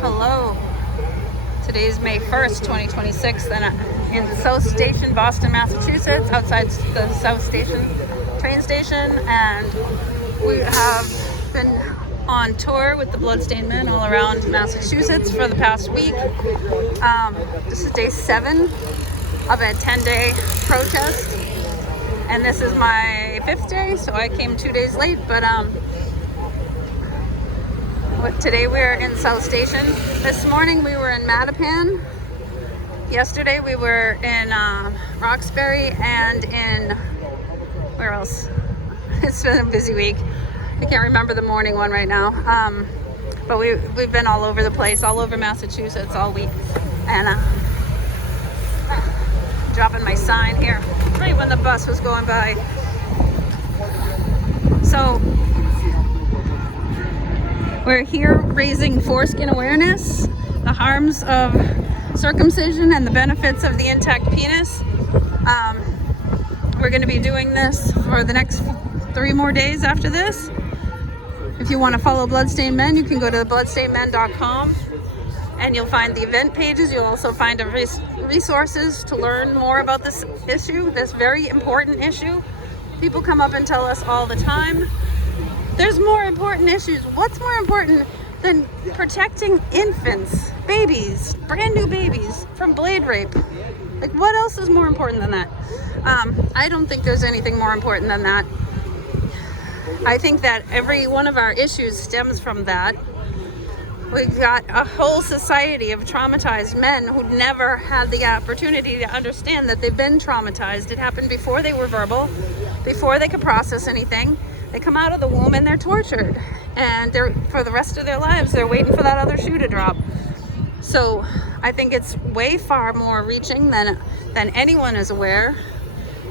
Hello. Today's May 1st, 2026, and I'm in South Station, Boston, Massachusetts, outside the South Station train station, and we have been on tour with the Bloodstained Men all around Massachusetts for the past week. This is day 7 of a 10-day protest, and this is my 5th day, so I came 2 days late, but today we're in South Station. This morning we were in Mattapan. Yesterday we were in Roxbury and in, where else? It's been a busy week. I can't remember the morning one right now. But we've been all over the place, all over Massachusetts all week. And dropping my sign here right when the bus was going by. So we're here raising foreskin awareness, the harms of circumcision and the benefits of the intact penis. We're going to be doing this for the next 3 more days after this. If you want to follow Bloodstained Men, you can go to bloodstainedmen.com and you'll find the event pages. You'll also find resources to learn more about this issue, this very important issue. People come up and tell us all the time, there's more important issues. What's more important than protecting infants, babies, brand new babies from blade rape? Like, what else is more important than that? I don't think there's anything more important than that. I think that every one of our issues stems from that. We've got a whole society of traumatized men who never had the opportunity to understand that they've been traumatized. It happened before they were verbal, before they could process anything. They come out of the womb and they're tortured, and for the rest of their lives they're waiting for that other shoe to drop. So I think it's way far more reaching than anyone is aware.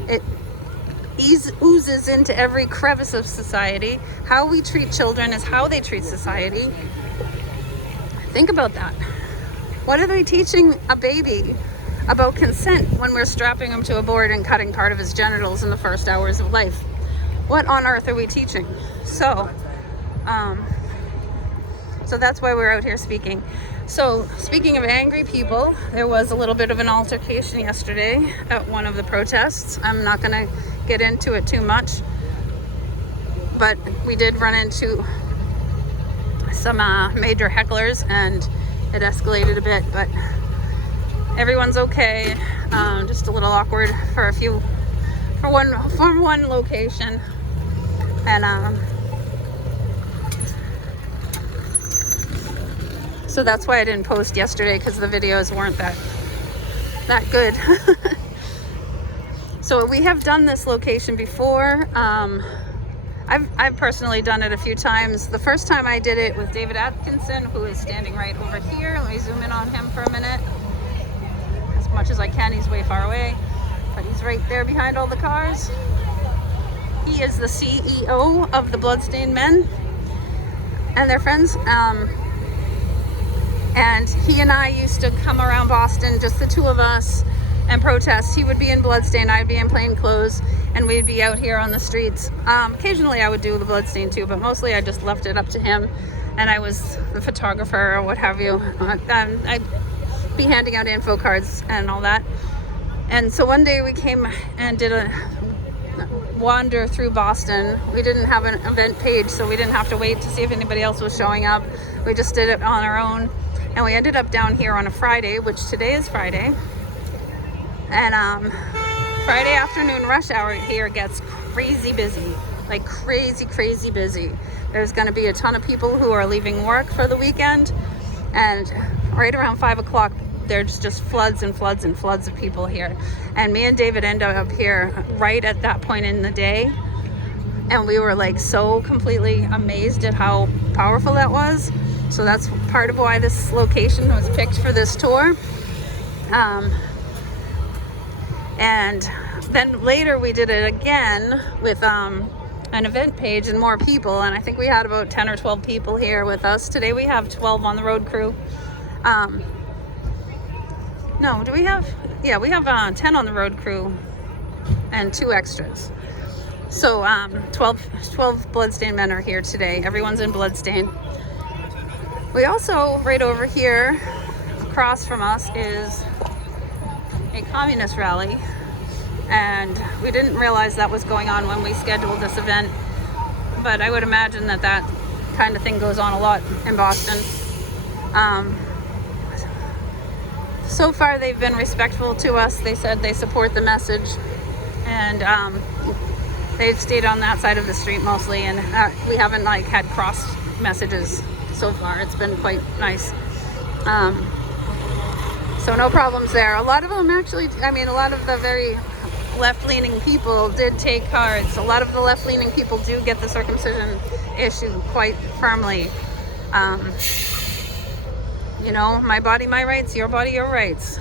It oozes into every crevice of society. How we treat children is how they treat society. Think about that. What are they teaching a baby about consent when we're strapping him to a board and cutting part of his genitals in the first hours of life? What on earth are we teaching? So that's why we're out here speaking. So speaking of angry people, there was a little bit of an altercation yesterday at one of the protests. I'm not going to get into it too much, but we did run into some major hecklers and it escalated a bit, but everyone's okay. Just a little awkward for one location. And so that's why I didn't post yesterday, because the videos weren't that good. So we have done this location before. I've personally done it a few times. The first time I did it with David Atkinson, who is standing right over here. Let me zoom in on him for a minute. As much as I can, he's way far away, but he's right there behind all the cars. He is the CEO of the Bloodstained Men and their friends. And he and I used to come around Boston, just the two of us, and protest. He would be in Bloodstained, I'd be in plain clothes, and we'd be out here on the streets. Occasionally I would do the Bloodstained too, but mostly I just left it up to him, and I was the photographer or what have you. I'd be handing out info cards and all that. And so one day we came and did a wander through Boston. We didn't have an event page, so we didn't have to wait to see if anybody else was showing up. We just did it on our own, and we ended up down here on a Friday, which today is Friday. And Friday afternoon rush hour here gets crazy busy, like crazy busy. There's going to be a ton of people who are leaving work for the weekend, and right around 5 o'clock there's just floods and floods and floods of people here. And me and David ended up here right at that point in the day, and we were like so completely amazed at how powerful that was. So that's part of why this location was picked for this tour. And then later we did it again with an event page and more people, and I think we had about 10 or 12 people here with us. Today we have 12 on the road crew. No, do we have? Yeah, we have 10 on the road crew and 2 extras. So 12 Bloodstained men are here today. Everyone's in Bloodstained. We also, right over here, across from us, is a communist rally, and we didn't realize that was going on when we scheduled this event, but I would imagine that that kind of thing goes on a lot in Boston. So far they've been respectful to us. They said they support the message, and they've stayed on that side of the street mostly, and we haven't like had cross messages so far. It's been quite nice. So no problems there. A lot of them actually, I mean, a lot of the very left-leaning people did take cards. A lot of the left-leaning people do get the circumcision issue quite firmly. You know, my body, my rights, your body, your rights.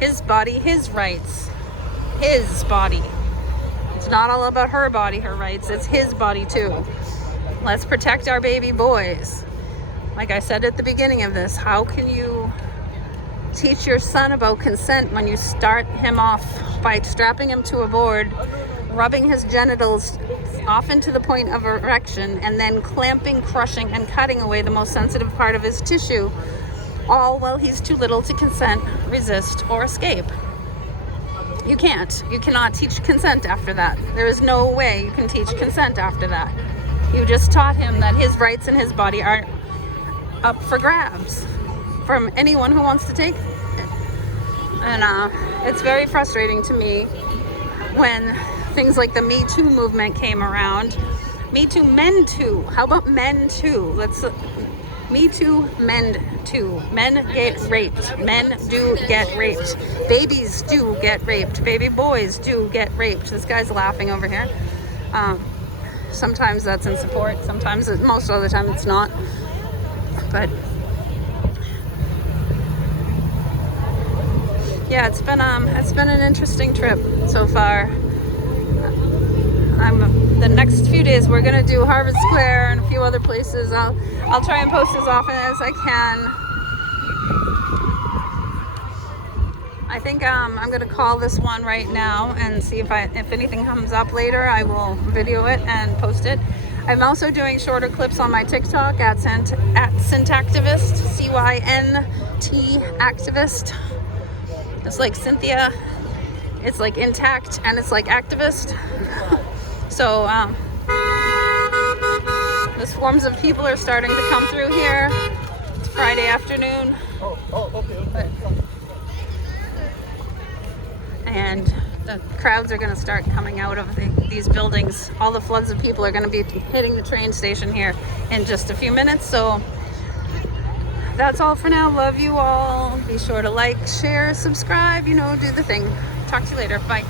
His body, his rights. His body. It's not all about her body, her rights. It's his body too. Let's protect our baby boys. Like I said at the beginning of this, how can you teach your son about consent when you start him off by strapping him to a board, rubbing his genitals often to the point of erection, and then clamping, crushing, and cutting away the most sensitive part of his tissue, all while he's too little to consent, resist, or escape? You can't. You cannot teach consent after that. There is no way you can teach consent after that. You just taught him that his rights and his body are up for grabs from anyone who wants to take it. And it's very frustrating to me when things like the Me Too movement came around. Me Too, men too. How about men too? Let's Me Too, men too. Men get raped. Men do get raped. Babies do get raped. Baby boys do get raped. This guy's laughing over here. Sometimes that's in support. Sometimes, most of the time, it's not. But yeah, it's been an interesting trip so far. The next few days we're gonna do Harvard Square and a few other places. I'll try and post as often as I can. I think I'm gonna call this one right now and see if anything comes up later. I will video it and post it. I'm also doing shorter clips on my TikTok at Syntactivist, CYNT activist. It's like Cynthia, it's like intact, and it's like activist. So the swarms of people are starting to come through here. It's Friday afternoon. Okay. And the crowds are going to start coming out of these buildings. All the floods of people are going to be hitting the train station here in just a few minutes. So that's all for now. Love you all. Be sure to like, share, subscribe, do the thing. Talk to you later. Bye.